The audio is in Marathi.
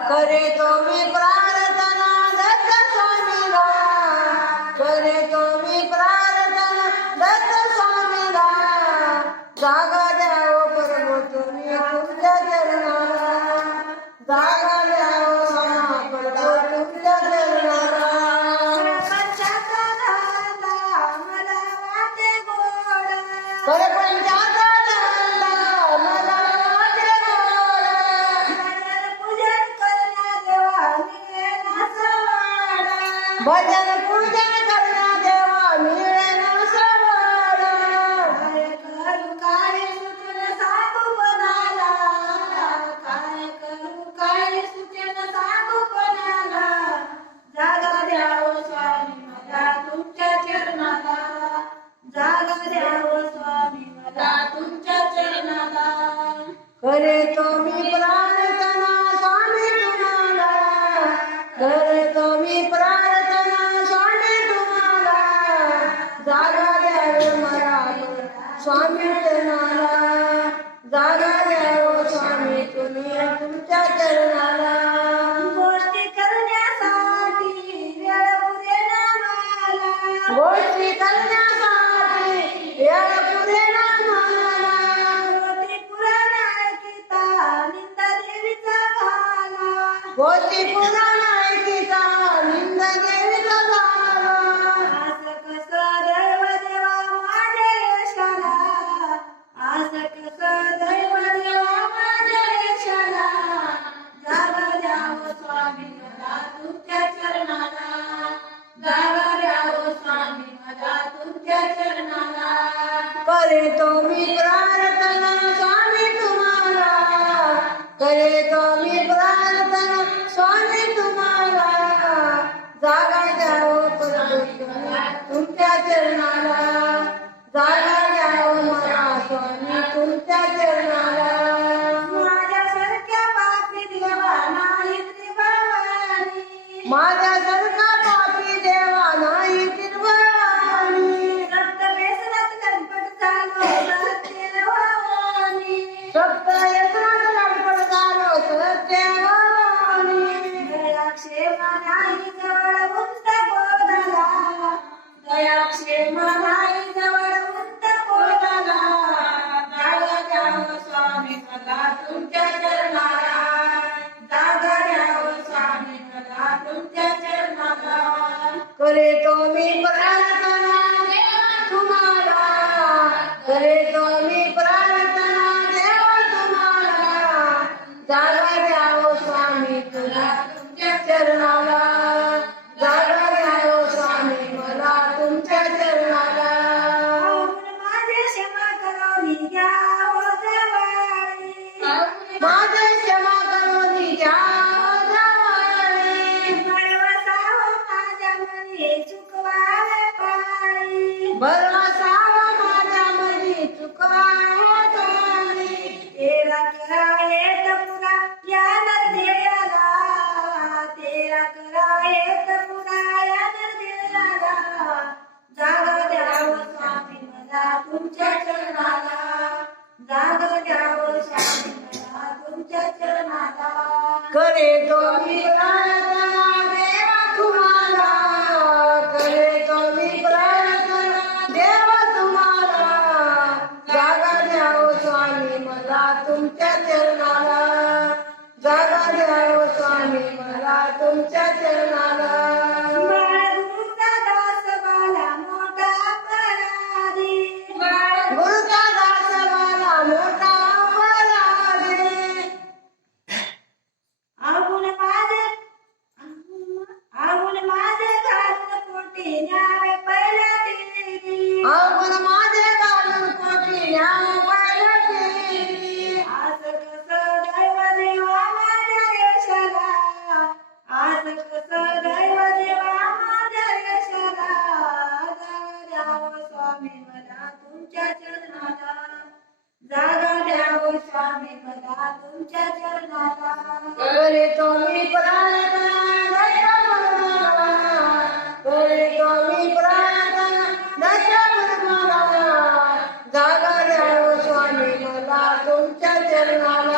करे तो मी प्रार्थना दत्त स्वामीला. करे तो मी प्रार्थना दत्त स्वामीला. जाग भजन पूजन करण्या देवा मिळेल श्रवण काय करू काय सुचन सांगू कोणाला? काय करू काय सुचन सांगू कोणाला? जागा द्यावं स्वामी मला तुमच्या चरणाला. जागा द्यावं स्वामी मला तुमच्या चरणाला. करे तो मी प्राण स्वामी चरणाला. जागा द्यावं स्वामी तुम्ही तुमच्या चरणाला. गोष्टी करण्यासाठी वेळ पुरेना मला गोष्टी करण्यासाठी वेळ पुरेना मला गोष्टी पुराण ऐकिता निंदा देवीचा घाला गोष्टी पुराण ऐकिता निंद देवीचा करे तो मी प्रार्थना स्वामी तुम्हाला. जागा द्यावं तुमच्या चरणाला. जागा द्यावं मला स्वामी तुमच्या चरणाला. माझ्यासारख्या पापी देवा नाही माझ्यासारखा स्वामी तुला तुमच्या चरणाला. द्यावं स्वामी मला तुमच्या चरणाला. माझे क्षमा करो माझे क्षमा माझ्या मनी पाळी. माझ्या. तेरा येत तुमच्या चरणाला जागा द्यावं स्वामी मला तुमच्या चरणाला. करे तो मी प्रार्थना देवा तुम्हाला करे तो मी प्रार्थना देवा तुम्हाला. जागा द्यावं स्वामी मला तुमच्या चरणाला जागा द्यावं स्वामी मला तुमच्या चरणाला. स्वामी मला तुमच्या चरणाला. जागा द्यावं स्वामी तुमच्या चरणाला